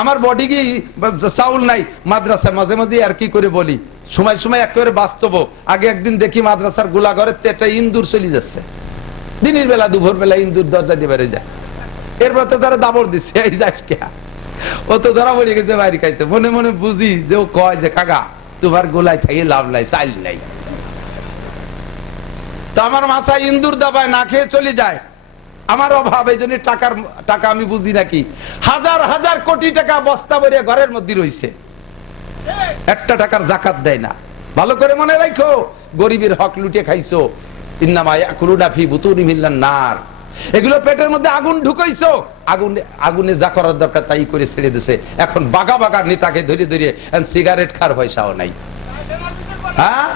আমার বডি কি চাউল নাই, মাদ্রাসা মাঝে মাঝে আর কি করে বলি, সময় সময় একেবারে বাস্তব। আগে একদিন দেখি মাদ্রাসার গোলাঘরের একটা ইন্দুর চলে যাচ্ছে, দিনের বেলা দুপুর বেলা ইন্দুর দরজা দিয়ে বেড়ে যায়। এরপর তো তারা দাবর দিচ্ছে, এই যাই কে ও তো ধরা পড়ে গেছে, বাইরে খাইছে। মনে মনে বুঝি যে ও কয় যে কাকা তোমার গোলায় থেকে লাভ নাই, চাইল নাই। তো আমার মাথায় ইন্দুর দাবায় না খেয়ে চলে যায়, আমার অভাব, এই জন্য টাকা আমি বুঝি নাকি, হাজার হাজার কোটি টাকা বস্তা ভরে ঘরের মধ্যে রয়েছে, একটা টাকার জাকাত দেয় না। ভালো করে মনে রাখো, গরিবের হক লুটে খাইছো। ইন্নামা ইয়াকুলুনা ফি বুতুনিহিম নার, এগুলো পেটের মধ্যে আগুন ঢুকাইছো, আগুনে যা করার দরকার তাই করে ছেড়ে দিছে। এখন বাগা বাগা নেতাকে ধরে ধরে সিগারেট খাওয়ার পয়সাও নাই, হ্যাঁ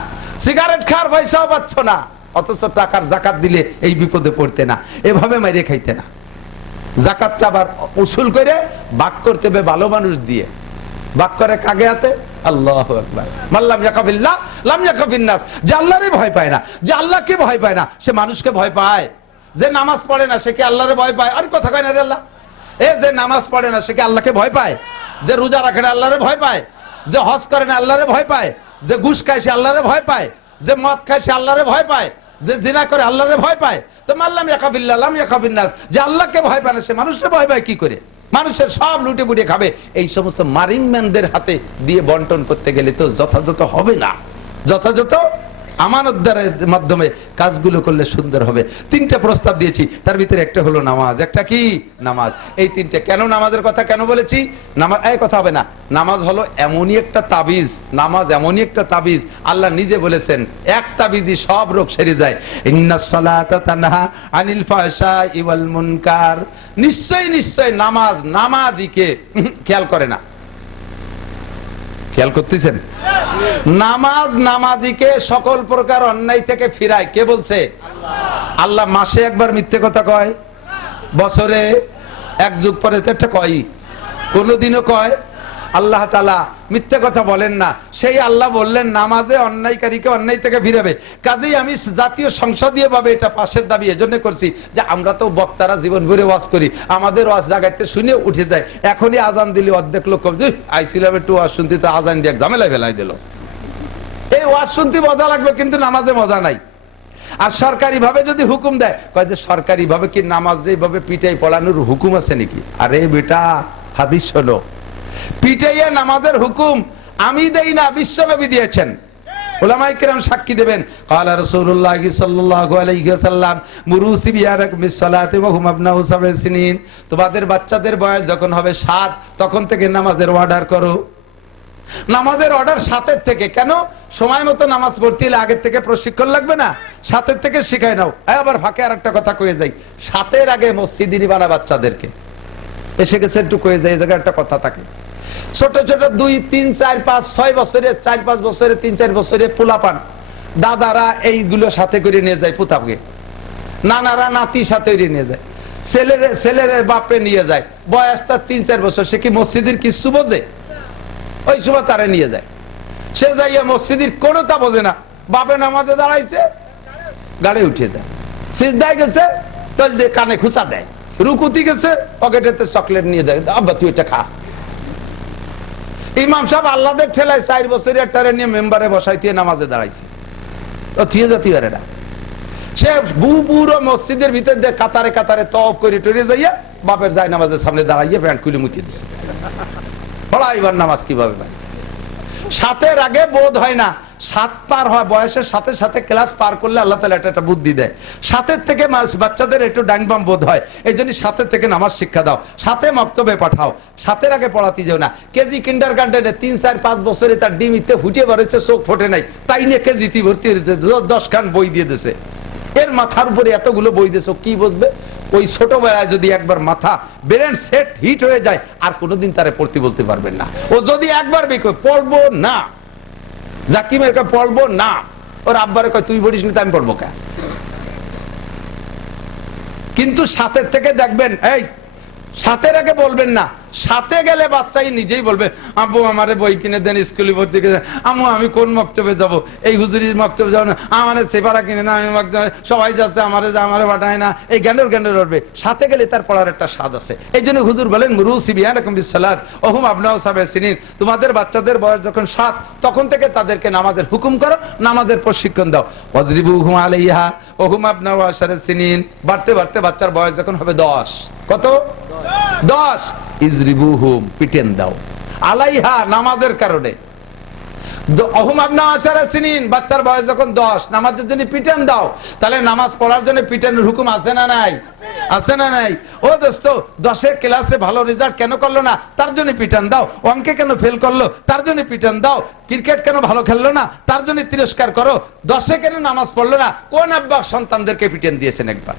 সিগারেট খাওয়ার পয়সাও পাচ্ছ না, অথচ টাকার জাকাত দিলে এই বিপদে পড়তে না, এভাবে মাইরে খাইতে না। জাকাতটা আবার উসুল করে ভাগ করতে হবে ভালো মানুষ দিয়ে, ভাগ করে কাগে হাতে। আল্লাহু আকবার। মাল্লাম ইয়াকাফিল্লাহ লাম ইয়াকাফিন নাস, যে আল্লাহরে ভয় পায় না, যে আল্লাহকে ভয় পায় না, সে মানুষকে ভয় পায়। যে নামাজ পড়ে না সে কি আল্লাহরে ভয় পায়? আর কথা কয় না রে আল্লাহ। যে নামাজ পড়ে না সে কি আল্লাহকে ভয় পায়? যে রোজা রাখে না আল্লাহরে ভয় পায়? যে হজ করে না আল্লাহরে ভয় পায়? যে ঘুষ খায় সে আল্লাহরে ভয় পায়? যে মদ খায় সে আল্লাহরে ভয় পায়? যে জিনা করে আল্লাহরে ভয় পায়? তো মাল্লাম ইয়াকাফিল্লাহ লাম ইয়াকাফিন নাস, যে আল্লাহকে ভয় পায় না সে মানুষকে ভয় পায় কি করে? মানুষের সব লুটে পুটে খাবে। এই সমস্ত মারিং ম্যানদের হাতে দিয়ে বন্টন করতে গেলে তো যথাযথ হবে না। যথাযথ আমানতদারের মাধ্যমে কাজগুলো করলে সুন্দর হবে। তিনটা প্রস্তাব দিয়েছি, তার ভিতরে একটা হলো নামাজ। একটা কি? নামাজ। এই তিনটে কেন নামাজের কথা কেন বলেছি? নামাজ এই কথা হবে না, নামাজ হলো এমনই একটা তাবিজ, নামাজ এমনই একটা তাবিজ, আল্লাহ নিজে বলেছেন এক তাবিজই সব রোগ সেরে যায়। ইন্নাস সালাতা তানহা আনিল ফাহশাই ওয়াল মুনকার, নিশ্চয় নিশ্চয় নামাজ নামাজিকে খেয়াল করে না। খেয়াল করতেছেন? নামাজ নামাজিকে সকল প্রকার অন্যায় থেকে ফিরায়। কে বলছে? আল্লাহ। মাসে একবার মিথ্যে কথা কয়? বছরে এক যুগ পরে একটা কয়? কোনদিনও কয়? আল্লাহ তাআলা মিথ্যে কথা বলেন না। সেই আল্লাহ বললেন নামাজে অন্যায়কারীকে অন্যায় থেকে ফিরাবে। কাজেই আমি জাতীয় সংসদীয় ভাবে এটা পাশের দাবি এজন্য করছি যে আমরা তো বক্তারা জীবন ভরে ওয়াজ করি, আমাদের ওয়াজ জায়গাতে শুনে উঠে যায়। এখনই আজান দিলে অর্ধেক লোক আইছিলাম একটু ওয়াজ শুনতে, তো আজান দিয়ে ঝামেলায় ফেলাই দিল। এই ওয়াজ শুনতে মজা লাগবে কিন্তু নামাজে মজা নাই। আর সরকারি ভাবে যদি হুকুম দেয়, কয় যে সরকারি ভাবে কি নামাজ এইভাবে পিটাই পড়ানোর হুকুম আছে নাকি? আরে বেটা, হাদিস হলো পিটাইয়া নামাজের হুকুম আমি দেই না, বিশ্বনবী দিয়েছেন। উলামায়ে কেরাম সাক্ষী দেবেন। ক্বালা রাসূলুল্লাহ সাল্লাল্লাহু আলাইহি ওয়াসাল্লাম মুরু সিবিয়ানাকুম বিসসালাতি ওয়া হুম আবনাউ সাবঈ সিনিন, তোমাদের বাচ্চাদের বয়স যখন হবে 7 তখন থেকে নামাজের অর্ডার করো। নামাজের অর্ডার 7 থেকে। কেন? সময় মতো নামাজ পড়তে হলে আগের থেকে প্রশিক্ষণ লাগবে না? 7 থেকে শিখায় নাও। আবার ফাঁকে আরেকটা কথা কয়ে যাই, 7 আগে মসজিদেরই বানা বাচ্চাদেরকে। এসে গেছে একটু কয়ে যায়, এই জায়গায় একটা কথা থাকে। ছোট ছোট 2, 3, 4, 5, 6 বছরে, 4-5 বছরে, 3-4 বছরে পোলাপান দাদারা এইগুলো সাথে করে নিয়ে যায়, পুতাকে নানারা নাতি সাথে নিয়ে যায়, ছেলের বাপে নিয়ে যায়। বয়স তার 3-4 বছর, সে কি মসজিদের কিছু বোঝে? ওই সময় তারা নিয়ে যায়, সে যাইয়া মসজিদের কোনো তা বোঝে না। বাপে নামাজে দাঁড়াইছে, গাড়ি উঠে যায়, সিজদায় গেছে তল দিয়ে কানে খুসা দেয়, রুকুতি গেছে পকেটেতে চকলেট নিয়ে দেয়, আব্বা তুই এটা খা। ইমাম সাহেব আল্লাহদের ঠেলায় 4 বছরের একটারে নিয়ে মেম্বারে বসাইতে নামাজে দাঁড়াইছে, ও থিয়ে জাতি পারে না। সে পুরো মসজিদের ভিতর দিয়ে কাতারে কাতারে তওয়াফ করে টরে যাইয়া বাপের যায় নামাজের সামনে দাঁড়াইয়া প্যান্ট খুলে মুতিয়ে দিছে। বলা এবার নামাজ কিভাবে ভাই? 7 আগে বোধ হয় না, 7 পার হয়, বয়সের সাথে সাথে ক্লাস পার করলে আল্লাহ তাআলা একটা বুদ্ধি দেয়। 7 থেকে বাচ্চাদের একটু ডাইন বাম বোধ হয়, এই জন্য 7 থেকে নামাজ শিক্ষা দাও, 7 মক্তবে পাঠাও, 7 আগে পড়াতে যাও না। কেজি কিন্ডারগার্টেনে 3-4-5 বছরে তার ডিমিতে হুটিয়ে বেরোচ্ছে, চোখ ফোটে নাই, তাই নিয়ে কেজিতে ভর্তি হয়েছে, 10 খান বই দিয়ে দিছে। এর মাথার উপরে এতগুলো বই দিয়েছ, কি বুঝবে? ওই ছোটবেলায় যদি একবার মাথা ব্রেন সেট হিট হয়ে যায় আর কোনোদিন তারে পড়তে বলতে পারবেন না। ও যদি একবার পড়বো না, জাকিমের কয় পড়বো না, ওর আব্বারে কয় তুই পড়িস নি তো আমি পড়বো কে? কিন্তু 7 থেকে দেখবেন, এই 7 আগে বলবেন না, সাথে গেলে বাচ্চাই নিজেই বলবে আব্বু আমারে বই কিনে দেন, স্কুলে ভর্তি করে দেন, আম্মু আমি কোন মক্তবে যাব, এই হুজুরির মক্তবে যাবো না, আমার সেপারা কিনে না, আমি মক্তবে সবাই যাচ্ছে আমারে পাঠায় না, এই জ্ঞানের উঠবে। সাথে গেলে তার পড়ার একটা স্বাদ আছে। এই জন্য হুজুর বলেন মুরু সিবিয়ানাকুম বিসসালাত ওহুম আবনাউ সাবঈ সিনিন, তোমাদের বাচ্চাদের বয়স যখন 7 তখন থেকে তাদেরকে নামাজের হুকুম করো, নামাজের প্রশিক্ষণ দাও। ওয়াজরিবুহুম আলাইহা ওহুম আবনাউ আশারা সিনিন, বাড়তে বাড়তে বাচ্চার বয়স যখন হবে 10, কত 10, ইজরিবুহুম পিটেন দাও, আলাইহা নামাজের কারণে, ওহুম আবনাউ আশারা সিনিন বাচ্চার বয়স যখন 10 নামাজের জন্য পিটেন দাও। তাহলে নামাজ পড়ার জন্য পিটেনের হুকুম আছে না নাই? আছে না নাই? ও দোস্ত 10 ক্লাসে ভালো রেজাল্ট কেন করলো না, তার জন্য পিটান দাও। অঙ্কে কেন ফেল করলো, তার জন্য পিটান দাও। ক্রিকেট কেন ভালো খেললো না, তার জন্য তিরস্কার করো। 10 কেন নামাজ পড়লো না, কোন আব্বা সন্তানদেরকে পিটেন দিয়েছেন একবার?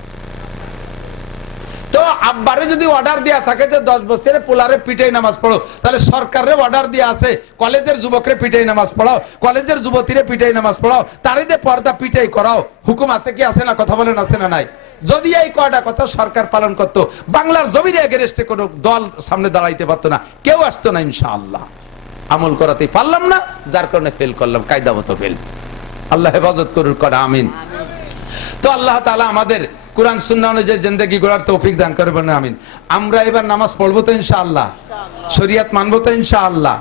তো আব্বারে যদি অর্ডার দেয়া থাকে যে 10 বছরে পোলারে পিটাই নামাজ পড়ো, তাহলে সরকারের অর্ডার দেয়া আছে কলেজের যুবকরে পিটাই নামাজ পড়াও, কলেজের যুবতীরে পিটাই নামাজ পড়াও, তারই যে পর্দা পিটাই করাও। হুকুম আছে কি আছে না? কথা বলেন আছে না নাই? যদি এই কয়টা কথা সরকার পালন করতো, বাংলার জমিনে এগেরেস্টে কোনো দল সামনে দাঁড়াইতে পারতো না, কেউ আসতো না ইনশাআল্লাহ। আমল করাতেই পারলাম না, যার কারণে ফেল করলাম, কায়দা মতো ফেল। আল্লাহ হেফাজত করুক, করা আমিন। তো আল্লাহ তাআলা আমাদের কোরআন সুন্নাহ অনুযায়ী জিন্দেগি গড়ার তৌফিক দান করে বলেন আমিন। আমরা এবার নামাজ পড়বো তো ইনশাআল্লাহ, শরীয়ত মানবো তো ইনশাআল্লাহ,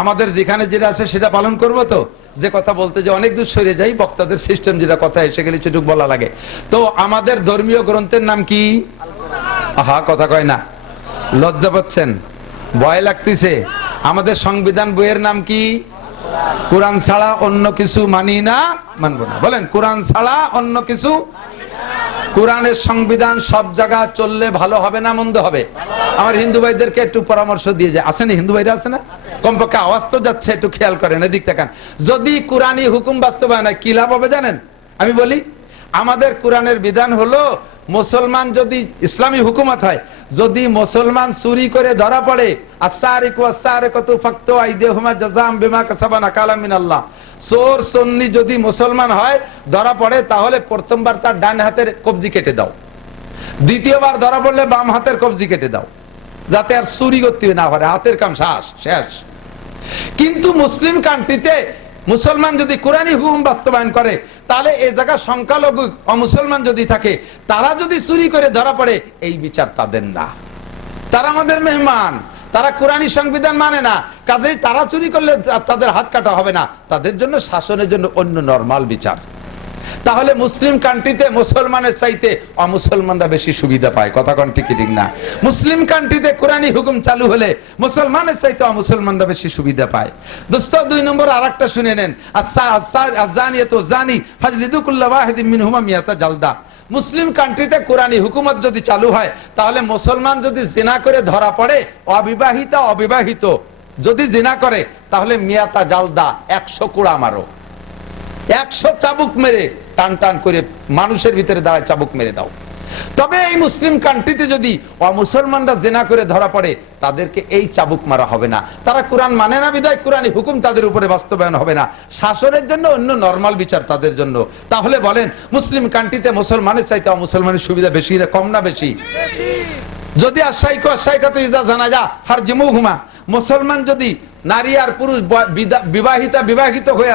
আমাদের যেখানে যেটা আছে সেটা পালন করবো তো। যে কথা বলতে যে অনেক দূর সরে যাই, বক্তাদের সিস্টেম যেটা কথা এসে গেলে চুটুক বলা লাগে। তো আমাদের ধর্মীয় গ্রন্থের নাম কি? আহা কথা কয় না, লজ্জা পাচ্ছেন, ভয় লাগতেছে। আমাদের সংবিধান বইয়ের নাম কি? কোরআন ছাড়া অন্য কিছু মানি না, মানবো না। বলেন কোরআন ছাড়া অন্য কিছু। কোরআনের সংবিধান সব জায়গা চললে ভালো হবে না মন্দ হবে? আমার হিন্দু ভাইদেরকে একটু পরামর্শ দিয়ে যায়, আসেনি হিন্দু ভাইরা আছে না? কমপক্ষে আওয়াজ তো যাচ্ছে, একটু খেয়াল করেন, এদিক তাকান। যদি কোরআনী হুকুম বাস্তবায়ন হয় কি লাভ হবে জানেন? আমি বলি, আমাদের কোরআনের বিধান হলো মুসলমান যদি ইসলামী হুকুমত হয়, যদি মুসলমান চুরি করে ধরা পড়ে, আস-সারিকু আস-সারিকাতু ফাকতু আইদিয়াহুমা জাযাআম বিমা কাসাবা নাকালাম মিনাল্লাহ, চোর সুন্নি যদি মুসলমান হয় ধরা পড়ে, তাহলে প্রথমবার তার ডান হাতের কবজি কেটে দাও, দ্বিতীয়বার ধরা পড়লে বাম হাতের কবজি কেটে দাও, যাতে আর চুরি করতে না পারে, হাতের কাম শেষ। কিন্তু মুসলিম কান্ট্রিতে মুসলমান যদি কোরআনী হুকুম বাস্তবায়ন করে, তাহলে এই জায়গা সংখ্যালঘু অমুসলমান যদি থাকে, তারা যদি চুরি করে ধরা পড়ে, এই বিচার তাদের না, তারা আমাদের মেহমান, তারা কোরআনী সংবিধান মানে না, কাজেই তারা চুরি করলে তাদের হাত কাটা হবে না, তাদের জন্য শাসনের জন্য অন্য নরমাল বিচার। তাহলে মুসলিম কান্ট্রিতে মুসলমানের চাইতে অমুসলমানরা বেশি সুবিধা পায়, কথা কোন ঠিক ঠিক না? মুসলিম কান্ট্রিতে কোরআনী হুকুম চালু হলে মুসলমানের চাইতে অমুসলমানরা বেশি সুবিধা পায়। দোস্ত 2 নম্বর আরেকটা শুনে নেন, আজ-জানিয়াতু জানি ফাজলিদু কুল্লা ওয়াহিদিন মিনহুমা মিয়াতা জালদা। মুসলিম কান্ট্রিতে কোরআনী হুকুমত যদি চালু হয়, তাহলে মুসলমান যদি জিনা করে ধরা পড়ে, অবিবাহিত যদি জিনা করে, তাহলে মিয়াতা জালদা 100 কোড়া মারো, 100 চাবুক মেরে টান টান করে মানুষের ভিতরে দাঁড়ায় চাবুক মেরে দাও। তবে এই মুসলিম কান্ট্রিতে যদি অমুসলমানরা জিনা করে ধরা পড়ে, তাদেরকে এই চাবুক মারা হবে না। তারা কোরআন মানে না বিধায় কোরআনী হুকুম তাদের উপরে বাস্তবায়ন হবে না, শাসনের জন্য অন্য নরমাল বিচার তাদের জন্য। তাহলে বলেন মুসলিম কান্ট্রিতে মুসলমানের চাইতে অমুসলমানের সুবিধা বেশি না কম না বেশি? যদি আশাইকাতু ইজা জানাজা ফারজুমুহুমা, মুসলমান যদি নারী আর পুরুষ বিবাহিত হয়ে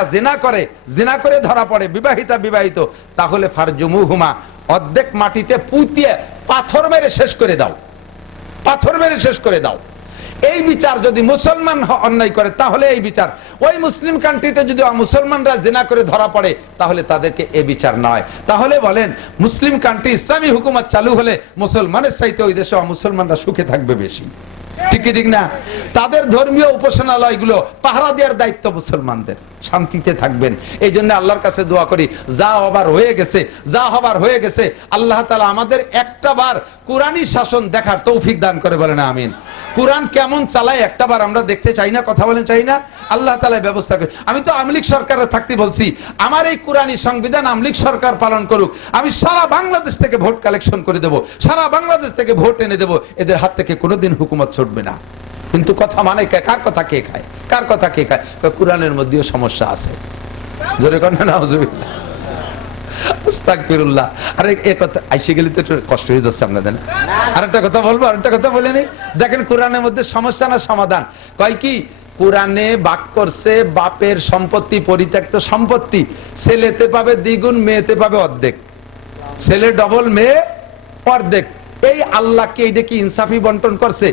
জিনা করে ধরা পড়ে, বিবাহিত, তাহলে ফারজুমুহুমা অর্ধেক মাটিতে পুঁতিয়ে পাথর মেরে শেষ করে দাও। এই বিচার যদি মুসলমান অন্যায় করে, তাহলে এই বিচার। ওই মুসলিম কান্ট্রিতে যদি মুসলমানরা জিনা করে ধরা পড়ে, তাহলে তাদেরকে এই বিচার নয়। তাহলে বলেন মুসলিম কান্ট্রি ইসলামী হুকুমত চালু হলে মুসলমানের চাইতে ওই দেশে মুসলমানরা সুখে থাকবে বেশি, ঠিক না? তাদের ধর্মীয় উপাসনালয়গুলো পাহারা দেওয়ার দায়িত্ব মুসলমানদের, শান্তিতে থাকবেন। এই জন্য আল্লাহর কাছে দোয়া করি, যা হবার হয়ে গেছে, আল্লাহ তাআলা আমাদের একটা বার কোরআনী শাসন দেখার তৌফিক দান করে, বলেন আমিন। কোরআন কেমন চালায় একটা বার আমরা দেখতে চাই না? কথা বলেন চাই না? আল্লাহ তাআলা ব্যবস্থা করে। আমি তো আওয়ামী লীগ সরকারে থাকতে বলছি, আমার এই কোরআনী সংবিধান আওয়ামী লীগ সরকার পালন করুক, আমি সারা বাংলাদেশ থেকে ভোট কালেকশন করে দেব, সারা বাংলাদেশ থেকে ভোট এনে দেব, এদের হাত থেকে কোনোদিন হুকুমত ছুটবে না। কিন্তু কথা মানে কার কথা কে খায়? কোরআনের মধ্যেও সমস্যা আছে, জোরে কর না নাউজুবিল্লাহ। আস্তাগফিরুল্লাহ। আরে এ কথা আইসে গেলে তো একটু কষ্ট হয়ে যাচ্ছে আপনাদের না? আরেকটা কথা বলবো, আরেকটা কথা বলে নেই। দেখেন কোরআনের মধ্যে সমস্যা না সমাধান। কয় কি কোরআনে বাক করছে বাপের সম্পত্তি পরিত্যক্ত সম্পত্তি ছেলেতে পাবে দ্বিগুণ, মেয়েতে পাবে অর্ধেক। ছেলে ডবল, মেয়ে অর্ধেক। এই আল্লাহকে এইটা কি ইনসাফি বন্টন করছে?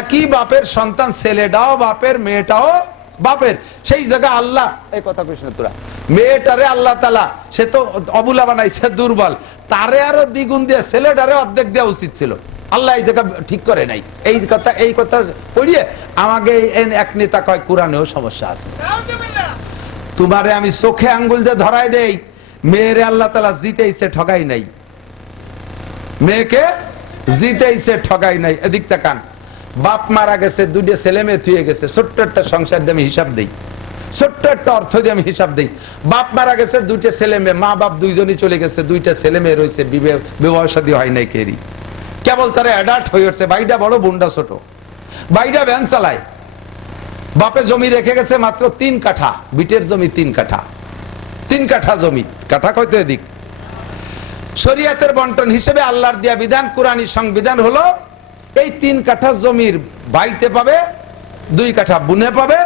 একই বাপের সন্তান, ছেলেটাও বাপের মেয়েটাও বাপের। সেই জায়গা আল্লাহ এই কথা কৃষ্ণ তোরা মেয়েটারে আল্লাহ তাআলা সে তো অবুলা বানাইছে, দুর্বল, তারে আরো দ্বিগুণ দিয়ে ছেলেটারে অর্ধেক দেওয়া উচিত ছিল। আল্লাহ এই জায়গা ঠিক করে নাই। এই কথা পড়িয়ে আমাকে এক নেতা কয় কোরআনেও সমস্যা আছে। তোমারে আমি চোখে আঙ্গুল দিয়ে ধরাই দেই, মেয়েরে আল্লাহ তাআলা জিতেইছে, ঠগাই নাই। মেয়েকে জিতেইছে, ঠগাই নাই। এদিক তাকান, বাপ মারা গেছে, দুইটা ছেলে মেয়ে থুয়ে গেছে, ছোট্ট একটা সংসার দিয়ে আমি হিসাব দেই, ছোট্ট একটা অর্থ দিয়ে আমি হিসাব দেই। বাপ মারা গেছে, দুইটা ছেলে মেয়ে, মা বাপ দুইজনই চলে গেছে, দুইটা ছেলে মেয়ে রয়েছে, বিবাহ শাদী হয় নাই কেরি, কেবল তারা অ্যাডাল্ট হয়ে উঠছে। ভাইটা বড়, বোনটা ছোট। ভাইটা ভ্যান চালায়, বাপে জমি রেখে গেছে মাত্র 3 কাঠা, বিটের জমি 3 কাঠা, 3 কাঠা জমি। কাঠা কয়তো এদিক। শরীয়তের বন্টন হিসেবে আল্লাহর দেয়া বিধান, কোরআনী সংবিধান হলো এই 3 কাঠা জমির ভাইতে পাবে 2 কাঠা, বুনে পাবে।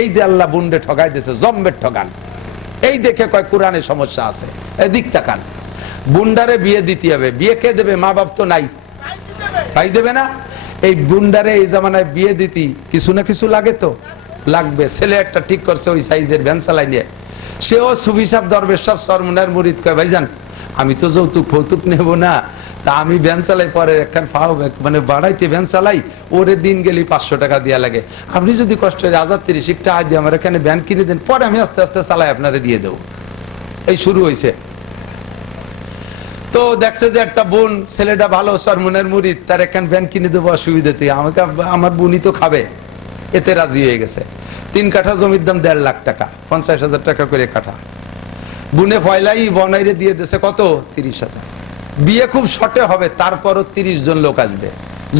এই যে আল্লাহ বুনডে ঠগাই দিয়েছে, জম্বের ঠগান। এই দেখে কয় কোরআনে সমস্যা আছে। এদিক তাকান, বুন্ডারে বিয়ে দিতে হবে। বিয়ে কে দেবে? মা বাপ তো নাই, ভাই দেবে না। এই বুন্ডারে এই জামানায় বিয়ে দিতি কিছু না কিছু লাগে, তো লাগবে। ছেলে একটা ঠিক করছে ওই সাইজের ভ্যান চালাই নিয়ে, সেও সুফি সাহেব, দরবেশ সাহেব, সরমুনার মুরিদ, কয় ভাইজান আমি তো যৌতুক ফৌতুক নেব না, তা আমি ভ্যান চালাই, পরে একখান ফাও মানে বাড়াইতে ভ্যান চালাই, ওরে দিন গেলি 500 টাকা দেওয়া লাগে। আপনি যদি কষ্ট হয় 1030 টাকা দিয়ে আমার এখানে ভ্যান কিনে দেন, পরে আমি আস্তে আস্তে চালাই আপনারে দিয়ে দেবো। এই শুরু হয়েছে। তো দেখছে যে একটা বোন, ছেলেটা ভালো, সরমুনের মুরিদ, তার একখান ভ্যান কিনে দেবো অসুবিধাতে, আমাকে আমার বোনই তো খাবে, এতে রাজি হয়ে গেছে। 3 কাঠা জমির দাম 1.5 লাখ টাকা, 50,000 টাকা করে কাঠা। বুনে ফয়লাই বনাইরে দিয়ে দিয়েছে কত? 30,000। বিয়ে খুব শর্টে হবে, তারপরও 30 জন লোক আসবে।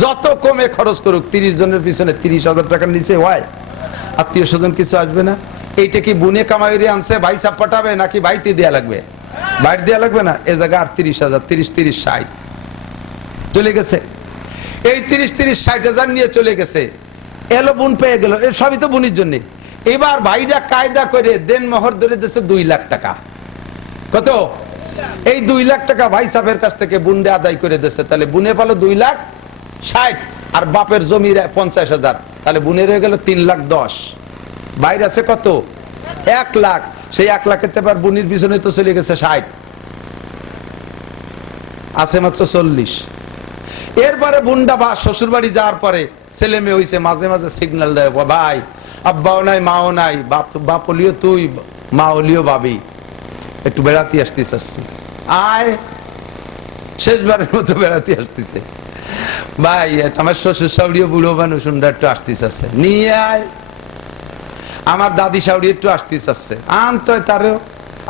যত কমে খরচ করুক, 30 জনের পিছনে 30,000 টাকার নিচে হয়? আত্মীয় স্বজন কিছু আসবে না? এইটা কি বুনে কামাইরে আনছে, ভাই সাপ পাঠাবে নাকি ভাইতে দেয়া লাগবে? বাইর দেয়া লাগবে না? এ জায়গা 38,000, 30, 60 চলে গেছে। এই 30-60,000 নিয়ে চলে গেছে। এলো বুন পেয়ে গেল, এ সবই তো বুনির জন্য। এবার ভাইটা কায়দা করে দেন মোহর ধরে দিয়েছে 2 লাখ টাকা। কত? এই 2 লাখ টাকা ভাই সাহেবের কাছ থেকে বুনডে আদায় করে দিয়েছে। তাহলে বুনে পালো 2,60,000, আর বাপের জমির 50,000, তাহলে বুনে রয়ে গেল 3,10,000। বাইরে আছে কত? 1 লাখ। সেই 1 লাখের এবার বুনির পিছনে তো চলে গেছে 60, আছে মাত্র 40। এরপরে বুনডা বা শ্বশুর বাড়ি যাওয়ার পরে ছেলে মেয়ে হয়েছে, মাঝে মাঝে সিগন্যাল দেয়, ভাই আব্বাও নাই, মাও নাই, বাপ হলিও তুই, মা হলিও ভাবি, একটু বেড়াতে আসতে চাচ্ছি, আয়। শেষবারের মতো বেড়াতে আসতেছে। ভাই আমার শ্বশুর শাশুড়িও বুড়ো মানুষ, একটু আসতে চাচ্ছে, নিয়ে আয়। আমার দাদি শাশুড়ি একটু আসতে চাচ্ছে, আনতো তারও।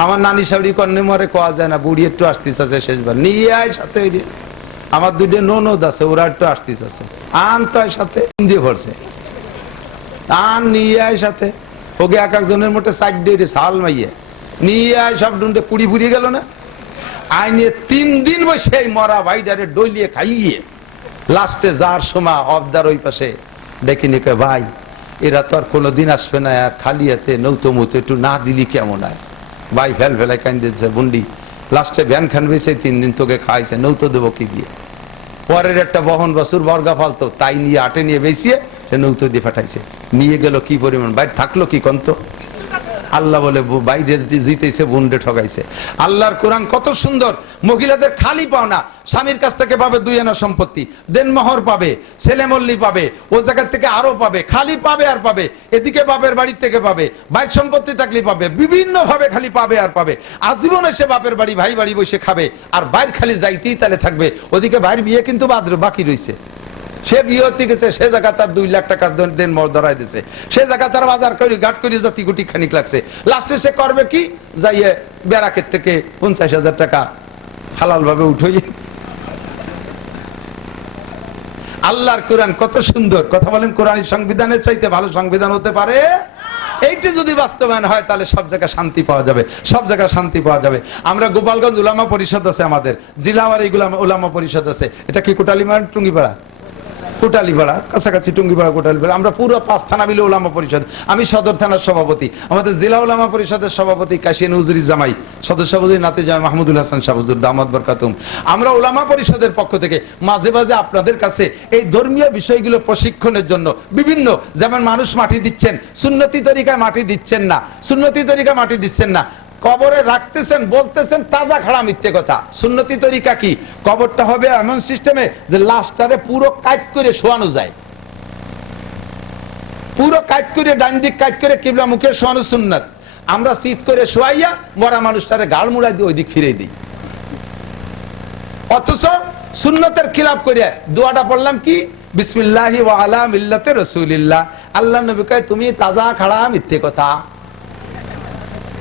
আমার নানি শাশুড়ি কন্যা মরে কোয়া যায় না, বুড়ি একটু আসতে চাচ্ছে, শেষবার নিয়ে আয় সাথে। আমার 2টা ননদ আছে, ওরা একটু আসতে চাচ্ছে, আনতো সাথে। দিয়ে পড়ছে, আন নিয়ে আয় সাথে। ওকে এক একজনের মোটে 4 ডে সাল মাইয়ে নিয়ে আয়, সব ডুন্ডে 20 ফুরিয়ে গেল না। আয় নিয়ে 3 দিন বসে এই মরা ভাইটারে ডলিয়ে খাইয়ে লাস্টে যার সময় অবদার ওই পাশে ডেকে নিকে, ভাই এরা তো আর কোনোদিন আসবে না, আর খালি হাতে নৌতো মতো একটু না দিলি কেমন হয়? ভাই ফেলাই কান্দে দিচ্ছে, বুন্ডি লাস্টে ভ্যান খান বেছে 3 দিন তোকে খাইছে, নৌতো দেবো কি দিয়ে? পরের একটা বহন বছর বর্গা ফালতো, তাই নিয়ে আটে নিয়ে বেশিয়ে সে নৌতো দিয়ে পাঠাইছে। নিয়ে গেল কি পরিমাণ, বাইরে থাকলো কি কন্ত? আল্লাহ বলে বাইরে জিতেছে, বুন্ডে ঠগাইছে। আল্লাহর কোরআন কত সুন্দর। মহিলাদের খালি পাওনা, স্বামীর কাছ থেকে পাবে 2 আনা সম্পত্তি, দেনমোহর পাবে, ছেলে মল্লি পাবে, ও জায়গা থেকে আরো পাবে, খালি পাবে আর পাবে। এদিকে বাপের বাড়ির থেকে পাবে, বাইর সম্পত্তি থাকলে পাবে, বিভিন্ন ভাবে খালি পাবে আর পাবে। আজীবন এসে বাপের বাড়ি ভাই বাড়ি বসে খাবে, আর বাইর খালি যাইতেই তাহলে থাকবে। ওদিকে বাইর বিয়ে কিন্তু বাকি রয়েছে। সে বিয়ে হতে গেছে, সে জায়গা তার 2 লাখ টাকার দেন মর ধরাই দিছে, সে জায়গা তার বাজার করে গাট করে জাতি গুটি খানিক লাগছে। লাস্টে সে করবে কি, যাইয়ে বেড়াকের থেকে 50,000 টাকা হালাল ভাবে উঠই। আল্লাহর কোরআন কত সুন্দর। কথা বলেন, কোরআন সংবিধানের চাইতে ভালো সংবিধান হতে পারে? এইটা যদি বাস্তবায়ন হয় তাহলে সব জায়গায় শান্তি পাওয়া যাবে, সব জায়গায় শান্তি পাওয়া যাবে। আমরা গোপালগঞ্জ উলামা পরিষদ আছে, আমাদের জিলাওয়ারি উলামা পরিষদ আছে। এটা কি কোটালীমার টুঙ্গিপাড়া? কোটালীপাড়া, কাছাকাছি টুঙ্গিপাড়া কোটালীপাড়া। আমরা পুরো 5 থানা মিলে উলামা পরিষদ। আমি সদর থানার সভাপতি, আমাদের জেলা উলামা পরিষদের সভাপতি কাশিয়ান হুজুরি জামাই, সদস্য সভাপতি নাতে জামাই মাহমুদুল হাসান শাহ হুজুর দামাত বরকাতুম। আমরা উলামা পরিষদের পক্ষ থেকে মাঝে মাঝে আপনাদের কাছে এই ধর্মীয় বিষয়গুলো প্রশিক্ষণের জন্য বিভিন্ন, যেমন মানুষ মাটি দিচ্ছেন, সুন্নতি তরিকায় মাটি দিচ্ছেন না, সুন্নতি তরিকায় মাটি দিচ্ছেন না, কবরে রাখতেছেন, বলতেছেন তাজা খাড়া মিথ্যে কথা। সুন্নতি তরিকা কি? কবরটা হবে এমন সিস্টেমে যে লাশটারে পুরো কাট করে শোয়ানো যায়, পুরো কাট করে ডান দিক কাট করে কিবলা মুখে শোয়ানো সুন্নাত। আমরা শীত করে শোয়াইয়া মরা মানুষটারে গাল মুড়াই দিয়ে ওই দিক ফিরে দিই। অথচ সুন্নতের খিলাফ করে দোয়াটা পড়লাম কি? বিসমিল্লাহি ওয়া আলা মিল্লাতে রাসূলিল্লাহ। আল্লাহ নবী কয় তুমি তাজা খাড়া মিথ্যে কথা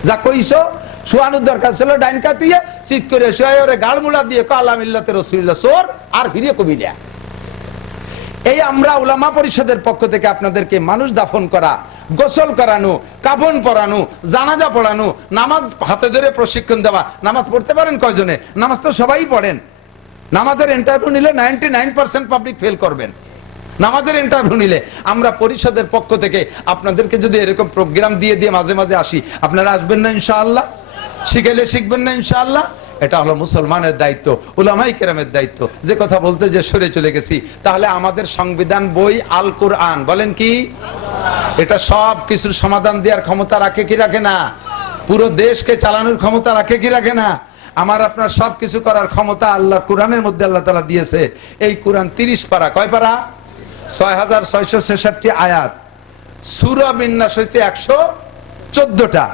যা কইছো শোয়ানোর দরকার ছিল ডাইনকা তুই শীত করে শোয়াই ওরে গাল মুড়া দিয়ে আল্লাহ মিল্লাতে রাসূলিল্লাহ সোর আর ফিরে কবিরা। এই আমরা উলামা পরিষদের পক্ষ থেকে আপনাদেরকে মানুষ দাফন করা, গোসল করানো, কাফন পরানো, জানাজা পড়ানো, নামাজ হাতে ধরে প্রশিক্ষণ দেওয়া। নামাজ পড়তে পারেন কয়জনে? নামাজ তো সবাই পড়েন। নামাজের ইন্টারভিউ নিলে 99% পাবলিক ফেল করবেন। নামাজের ইন্টারভিউ নিলে আমরা পরিষদের পক্ষ থেকে আপনাদেরকে যদি এরকম প্রোগ্রাম দিয়ে দিয়ে মাঝে মাঝে আসি, আপনারা আসবেন না ইনশাআল্লাহ? শিখাইলে শিখবেন না ইনশাআল্লাহ? এটা হলো মুসলমানের দায়িত্ব, উলামায়ে কেরামের দায়িত্ব। যে কথা বলতে যে সরে চলে গেছি, তাহলে আমাদের সংবিধান বই আল কোরআন, বলেন কি? এটা সব কিছুর সমাধান দেওয়ার ক্ষমতা রাখে কি রাখে না? পুরো দেশকে চালানোর ক্ষমতা রাখে কি রাখে না? আমার আপনার সব কিছু করার ক্ষমতা আল্লাহ কোরআনের মধ্যে আল্লাহ তাআলা দিয়েছে। এই কোরআন 30 পারা, কয় পারা? 6666 আয়াত। সূরা বিন্যাস হয়েছে 114টা,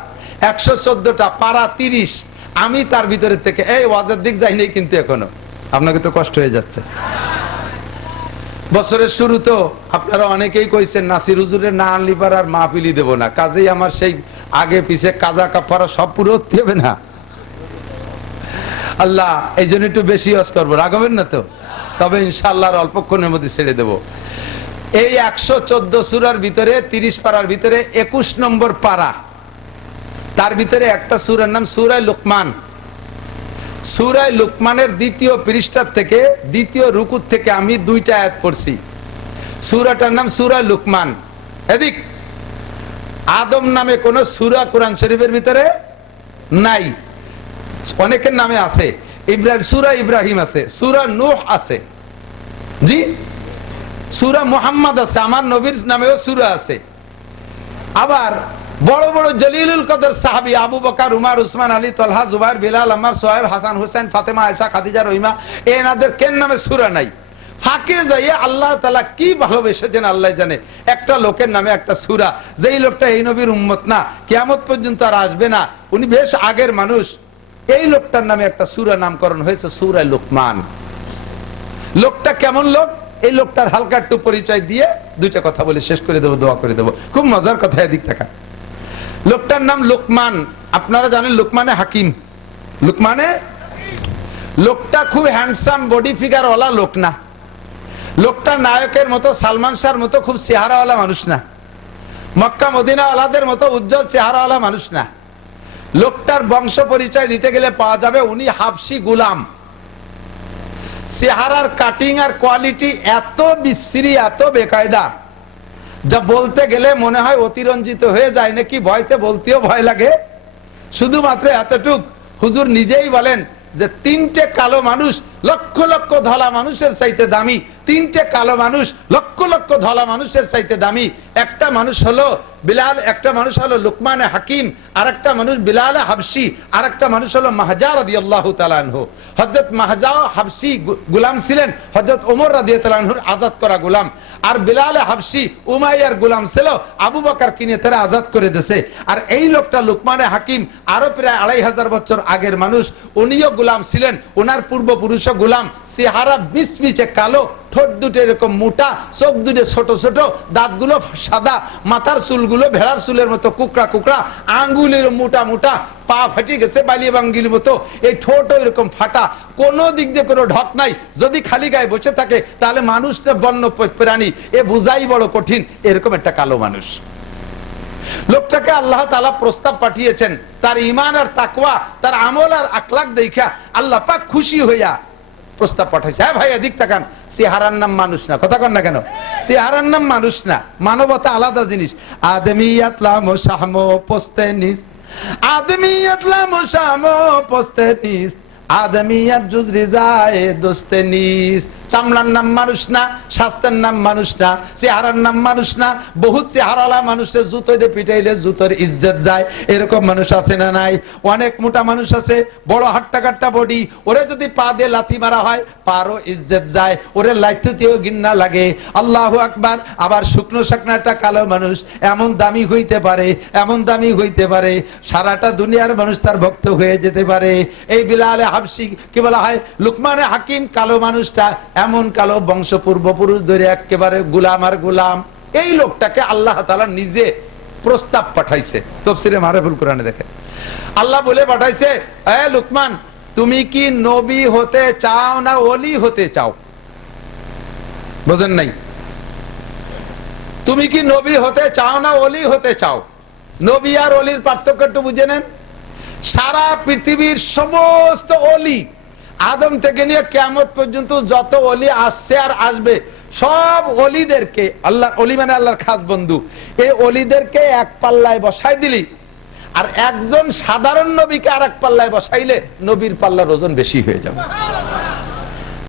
114টা পারা 30। আমি তার ভিতরে থেকে এই ওয়াজের দিক যাই নাই কিন্তু এখনো। আপনাকে তো কষ্ট হয়ে যাচ্ছে। বছরের শুরু তো আপনারা অনেকেই কইছেন নাসির হুজুরের না আনলি পারার মাহফিলি দেব না। কাজেই আমার সেই আগে পিছে কাজা কাফারা সব পুরো হতে হবে না। আল্লাহ এই জন্য একটু বেশি ওয়াজ করবো, রাগবেন না তো? তবে ইনশাআল্লাহ অল্পক্ষণের মধ্যে ছেড়ে দেব। এই 114 সূরার ভিতরে 30 পারার ভিতরে 21 নম্বর পারা, তার ভিতরে একটা সূরার নাম সূরা লুকমান। সূরা লুকমানের 2য় পৃষ্ঠার থেকে 2য় রুকু থেকে আমি 2টা আয়াত পড়ছি। সূরাটার নাম সূরা লুকমান। এদিক আদম নামে কোন সূরা কোরআন শরীফের ভিতরে নাই। অনেকের নামে আছে, ইব্রাহিম, সূরা ইব্রাহিম আছে, সূরা নূহ আছে, জি, সূরা মুহাম্মদ আছে, আমার নবীর নামেও সূরা আছে। আবার বড় বড় জলিলুল কদর সাহাবী আবু বকর, উমর, উসমান, আলী, তালহা, জুবাইর, বিলাল, আম্মার, সোহেব, হাসান, হুসাইন, ফাতেমা, আয়েশা, খাদিজা, রহিমা, এনাদের কেন নামে সূরা নাই। ফাঁকে যাইয়ে আল্লাহ তাআলা কি ভালোবেসেছেন আল্লাহ জানে। একটা লোকের নামে একটা সূরা, যেই লোকটা এই নবীর উম্মত না, কিয়ামত পর্যন্ত আর আসবে না, উনি বেশ আগের মানুষ, এই লোকটার নামে একটা সূরা নামকরণ হয়েছে সূরা লুকমান। লোকটা কেমন লোক? এই লোকটার হালকা একটু পরিচয় দিয়ে 2টা কথা বলে শেষ করে দেবো, দোয়া করে দেবো। খুব মজার কথা, এদিক থাকা। লোকটার নাম লুকমান। আপনারা জানেন লুকমানে হাকিম। লুকমানে, লোকটা খুব হ্যান্ডসাম বডি ফিগার ওয়ালা লোক না। লোকটা নায়কের মতো, সালমান শাহর মতো খুব চেহারাওয়ালা মানুষ না। মক্কা মদিনা ওয়ালাদের মতো উজ্জ্বল চেহারাওয়ালা মানুষ না। লোকটার বংশ পরিচয় দিতে গেলে পাওয়া যাবে উনি হাবশি গোলাম। চেহারার কাটিং আর কোয়ালিটি এত বিশ্রী, এত বেকায়দা, যা বলতে গেলে মনে হয় অতিরঞ্জিত হয়ে যায় নাকি, ভয়তে বলতেও ভয় লাগে। শুধুমাত্র এতটুক, হুজুর নিজেই বলেন যে 3টে কালো মানুষ লক্ষ লক্ষ ধলা মানুষের চাইতে দামি। 3টে কালো মানুষ লক্ষ লক্ষ ধলা মানুষের চাইতে দামি। একটা মানুষ হলো বিলাল, একটা মানুষ হলো লুকমানে হাকিম, আর একটা মানুষ বিলাল হাবশি, আর একটা মানুষ হলো মাহজা রাদিয়াল্লাহু তাআলা আনহু। হযরত মাহজা হাবশি গোলাম ছিলেন হযরত ওমর রাদিয়াল্লাহু আনহুর আজাদ করা গোলাম, আর বিলাল হাবশি উমাইয়ার গোলাম ছিল, আবু বকর কিনে তারা আজাদ করে দিয়েছে। আর এই লোকটা লুকমানে হাকিম আরো প্রায় 2500 বছর আগের মানুষ, উনিও গোলাম ছিলেন, ওনার পূর্বপুরুষও গোলাম। চেহারা মিচমিচে কালো, ঠোঁট দুটো এরকম মোটা, চোখ দুটো ছোট ছোট, দাঁতগুলো সাদা, মাথার চুলগুলো ভেড়ার চুলের মতো কুকড়া কুকড়া, আঙ্গুলের মোটা মোটা, পা ফাটি গেছে বালিয়ে বাঙ্গির মতো, এই ঠোঁট এরকম ফাটা, কোনো দিক দিয়ে কোনো ঢক নাই। যদি খালি গায়ে বসে থাকে তাহলে মানুষটা বন্য প্রাণী, এ বোঝাই বড় কঠিন। এরকম একটা কালো মানুষ। লোকটাকে আল্লাহ তাআলা প্রস্তাব পাঠিয়েছেন, তার ঈমান আর তাকওয়া, তার আমল আর আখলাক দেখা আল্লাহ পাক খুশি হইয়া প্রস্তাব পাঠাইছে। হ্যাঁ ভাই, এদিক তাকান। চেহারার নাম মানুষ না, কথা কন না কেন? চেহারার নাম মানুষ না, মানবতা আলাদা জিনিস। আদমিয়াত লা মুশাহমো পোস্তেনিস, আদমিয়াত লা মুশাহমো পোস্তেনিস, আদমিয়াত জুজ রিজায়ে দোস্তেনিস। চামড়ার নাম মানুষ না, স্বাস্থ্যের নাম মানুষ না, চেহারার নাম মানুষ না। বহুত চেহারালা মানুষের জুতো দিয়ে পিটাইলে জুতোর ইজ্জত যায়, এরকম মানুষ আছে না নাই? অনেক মোটা মানুষ আছে, বড় হাট্টা কাট্টা বডি, ওরে যদি পা দিয়ে লাথি মারা হয় পারও ইজ্জত যায়, ওরে লাইতেও ঘৃণা লাগে। আল্লাহু আকবার। আবার শুকনো শাকনা একটা কালো মানুষ এমন দামি হইতে পারে, এমন দামি হইতে পারে, সারাটা দুনিয়ার মানুষ তার ভক্ত হয়ে যেতে পারে। এই বিলালে হাবশি কি বলা হয়, লুকমানে হাকিম, কালো মানুষটা এমন কালো, বংশ পূর্বপুরুষ ধরে একেবারে গোলাম আর গোলাম। এই লোকটাকে আল্লাহ তাআলা নিজে প্রস্তাব পাঠাইছে। তাফসীরে মারিফুল কোরআনে দেখেন, আল্লাহ বলে পাঠাইছে, এ লুকমান, তুমি কি নবী হতে চাও না ওলি হতে চাও? বুঝেন নাই? তুমি কি নবী হতে চাও না ওলি হতে চাও? নবী আর ওলির পার্থক্য একটু বুঝে নেন। সারা পৃথিবীর সমস্ত ওলি, আদম থেকে নিয়ে কিয়ামত পর্যন্ত যত ওলি আসছে আর আসবে, সব ওলিদেরকে, আল্লাহ ওলি মানে আল্লাহর খাস বন্ধু, এই ওলিদেরকে এক পাল্লায় বসাই দিলি আর একজন সাধারণ নবীকে আর এক পাল্লায় বসাইলে নবীর পাল্লার ওজন বেশি হয়ে যাবে।